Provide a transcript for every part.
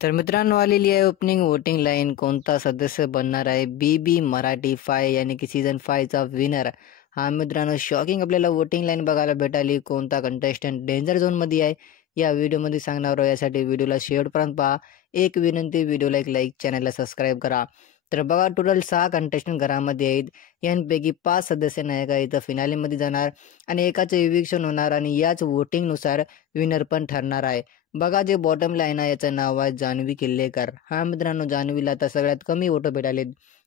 तर मित्रांनो आलेली आहे ओपनिंग वोटिंग लाईन. कोणता सदस्य बनणार आहे बी मराठी 5 यानी की सीझन 5चा विनर. हा मित्रांनो शॉकिंग आपल्याला वोटिंग लाईन बघायला भेटाली. कोणता कंटेस्टंट डेंजर झोनमध्ये आहे या व्हिडिओमध्ये सांगणार आहोत. यासाठी व्हिडिओला शेवटपर्यंत पहा. एक विनंती, व्हिडिओला एक लाईक, चॅनलला सबस्क्राईब करा. तर बघा टोटल 6 कंटेस्टंट घरामध्ये आहेत. यांपैकी 5 सदस्य नाही का इथं फिनालेमध्ये जाणार आणि एकाचं इविक्शन होणार आणि याच वोटिंगनुसार विनर पण ठरणार आहे. बघा जे बॉटम लाईन आहे याचं नाव आहे जान्हवी किल्लेकर. हा मित्रांनो जान्हवीला आता सगळ्यात कमी वोट भेटालेत.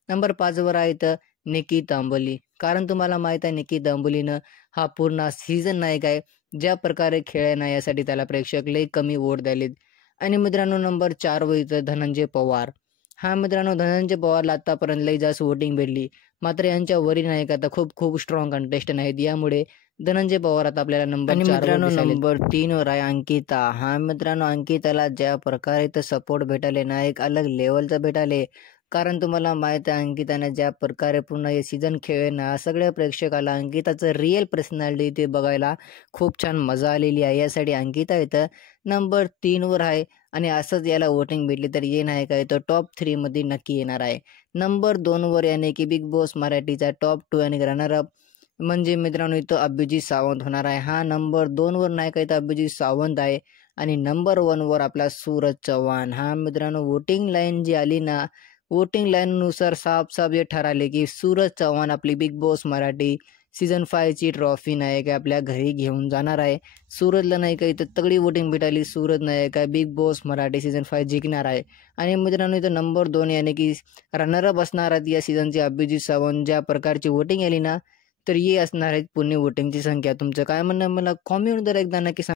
नंबर 5 वर आहे तर निकी तांबोली. कारण तुम्हाला माहित आहे निकी तांबोलीनं हा पूर्ण सीझन नाही काय ज्या प्रकारे खेळ नाही यासाठी त्याला प्रेक्षक लई कमी वोट द्यालेत. आणि मित्रांनो नंबर 4 वर इथं धनंजय पवार. हा मित्रांनो धनंजय पवारला आतापर्यंत लई जास्त वोटिंग भेटली. मात्र यांच्या वरील नाही का आता खूप खूप स्ट्रॉंग कंटेस्टंट आहेत. यामुळे धनंजय पवार आता आपल्याला नंबर 4 वर मित्रांनो दिसायलेत. नंबर 3 वर आहे अंकिता. हा मित्रांनो अंकिताला ज्या प्रकारे तर सपोर्ट भेटाले ना एक अलग लेवलचा भेटाले. कारण तुम्हाला माहित आहे अंकिताने ज्या प्रकारे पूर्ण हे सीझन खेळले ना सगळ्या प्रेक्षकाला अंकिताचं रिअल पर्सनॅलिटी ते बघायला खूप छान मजा आलेली आहे. यासाठी अंकिता इथं नंबर 3 वर आहे आणि असंच याला वोटिंग भेटली तर ये नाही काय तर टॉप 3 मध्ये नक्की येणार आहे. नंबर 2 वर याने की बिग बॉस मराठीचा टॉप 2 आणि रनर म्हणजे मित्रांनो इथं अभिजित सावंत होणार आहे. हा नंबर 2 वर नाही का इथं अभिजित सावंत आहे आणि नंबर 1 वर आपला सूरज चव्हाण. हा मित्रांनो वोटिंग लाईन जी आली ना वोटिंग लाईननुसार साफ हे ठराले की सूरज चव्हाण आपली बिग बॉस मराठी सीझन 5 ची ट्रॉफी नाही का आपल्या घरी घेऊन जाणार आहे. सूरजला नाही का इथं तगडी वोटिंग भेटाली. सूरज नाही का बिग बॉस मराठी सीझन 5 जिंकणार आहे. आणि मित्रांनो इथं नंबर 2 याने की रनरअप असणार आहेत या सीझनचे अभिजित सावंत. ज्या प्रकारची वोटिंग आली ना तर ये असणार आहेत पुणे वोटिंगची संख्या. तुमचं काय म्हणणं मला कॉमेंट एकदा नक्की सांगा.